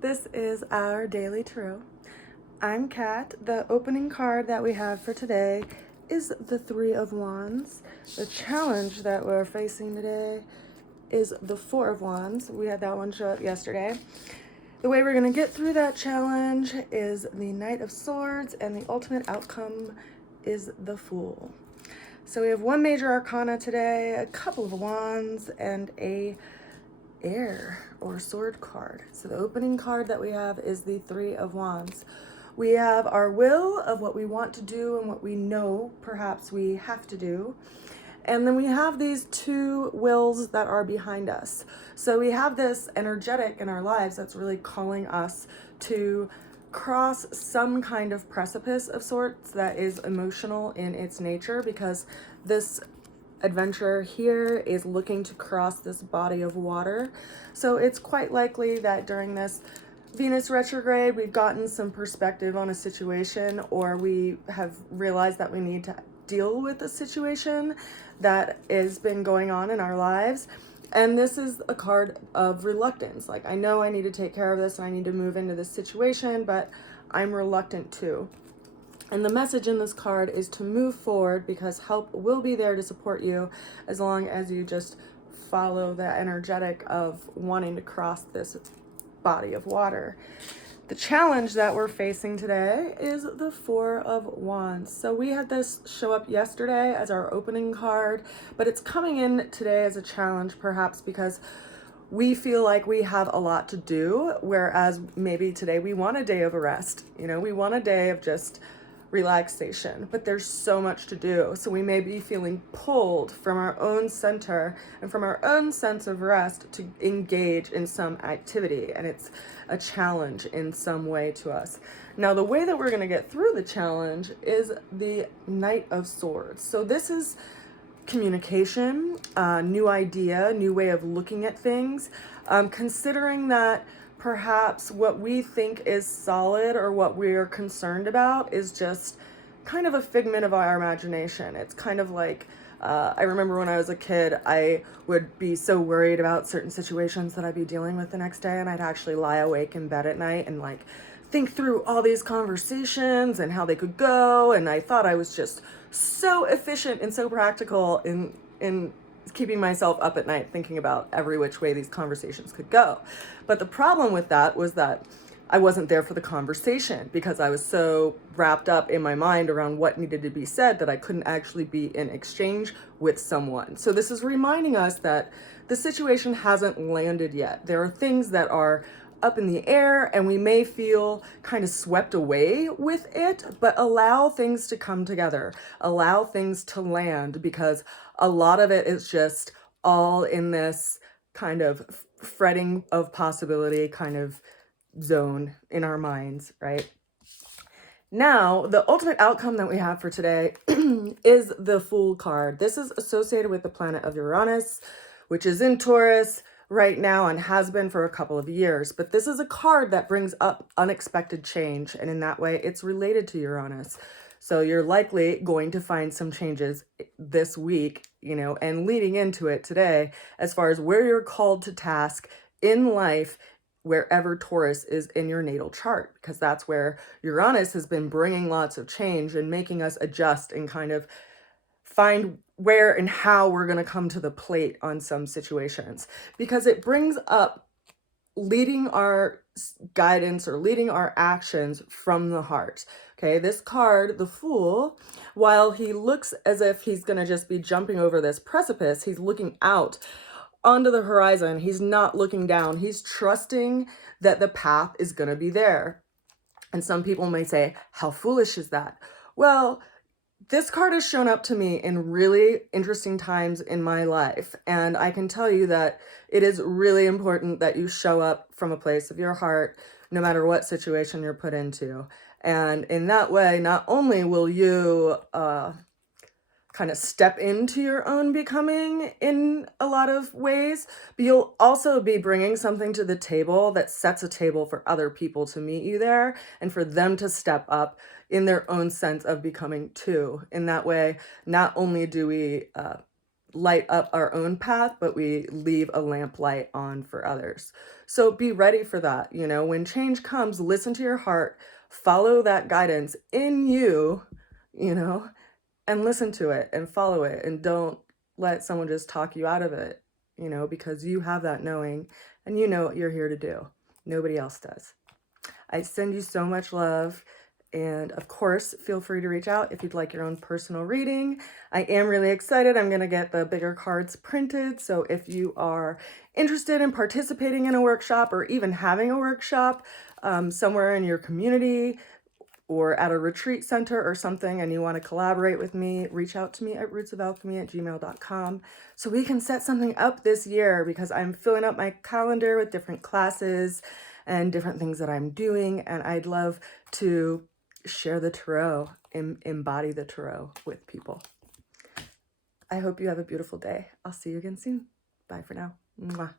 This is our daily tarot. I'm Kat. The opening card that we have for today is the Three of Wands. The challenge that we're facing today is the Four of Wands. We had that one show up yesterday. The way we're going to get through that challenge is the Knight of Swords, and the ultimate outcome is the Fool. So we have one major arcana today, a couple of wands, and a air or sword card. So the opening card that we have is the Three of Wands. We have our will of what we want to do and what we know perhaps we have to do. And then we have these two wills that are behind us. So we have this energetic in our lives that's really calling us to cross some kind of precipice of sorts that is emotional in its nature, because this adventurer here is looking to cross this body of water. So it's quite likely that during this Venus retrograde, we've gotten some perspective on a situation, or we have realized that we need to deal with a situation that has been going on in our lives. And this is a card of reluctance. Like, I know I need to take care of this and I need to move into this situation, but I'm reluctant to. And the message in this card is to move forward, because help will be there to support you as long as you just follow the energetic of wanting to cross this body of water. The challenge that we're facing today is the Four of Wands. So we had this show up yesterday as our opening card, but it's coming in today as a challenge, perhaps because we feel like we have a lot to do, whereas maybe today we want a day of rest. You know, we want a day of just relaxation, but there's so much to do. So we may be feeling pulled from our own center and from our own sense of rest to engage in some activity, and it's a challenge in some way to us. Now, the way that we're going to get through the challenge is the Knight of Swords. So this is communication, new idea, new way of looking at things, considering that perhaps what we think is solid or what we're concerned about is just kind of a figment of our imagination. It's kind of like, I remember when I was a kid, I would be so worried about certain situations that I'd be dealing with the next day, and I'd actually lie awake in bed at night and like think through all these conversations and how they could go, and I thought I was just so efficient and so practical in keeping myself up at night thinking about every which way these conversations could go. But the problem with that was that I wasn't there for the conversation, because I was so wrapped up in my mind around what needed to be said that I couldn't actually be in exchange with someone. So this is reminding us that the situation hasn't landed yet. There are things that are up in the air and we may feel kind of swept away with it, but allow things to come together, allow things to land, because a lot of it is just all in this kind of fretting of possibility kind of zone in our minds, right? Now, the ultimate outcome that we have for today is the Fool card. This is associated with the planet of Uranus, which is in Taurus right now and has been for a couple of years. But this is a card that brings up unexpected change, and in that way, it's related to Uranus. So you're likely going to find some changes this week, you know, and leading into it today, as far as where you're called to task in life, wherever Taurus is in your natal chart, because that's where Uranus has been bringing lots of change and making us adjust and kind of find where and how we're going to come to the plate on some situations, because it brings up leading our guidance or leading our actions from the heart. Okay, this card, the Fool, while he looks as if he's going to just be jumping over this precipice, he's looking out onto the horizon. He's not looking down. He's trusting that the path is going to be there. And some people may say, how foolish is that? Well, this card has shown up to me in really interesting times in my life, and I can tell you that it is really important that you show up from a place of your heart, no matter what situation you're put into. And in that way, not only will you kind of step into your own becoming in a lot of ways, but you'll also be bringing something to the table that sets a table for other people to meet you there and for them to step up in their own sense of becoming too. In that way, not only do we light up our own path, but we leave a lamp light on for others. So be ready for that. You know, when change comes, listen to your heart, follow that guidance in you, you know, and listen to it and follow it, and don't let someone just talk you out of it, you know, because you have that knowing and you know what you're here to do. Nobody else does. I send you so much love. And of course, feel free to reach out if you'd like your own personal reading. I am really excited. I'm going to get the bigger cards printed. So if you are interested in participating in a workshop or even having a workshop somewhere in your community or at a retreat center or something, and you want to collaborate with me, reach out to me at rootsofalchemy@gmail.com so we can set something up this year, because I'm filling up my calendar with different classes and different things that I'm doing, and I'd love to share the tarot, embody the tarot with people. I hope you have a beautiful day. I'll see you again soon. Bye for now. Mwah.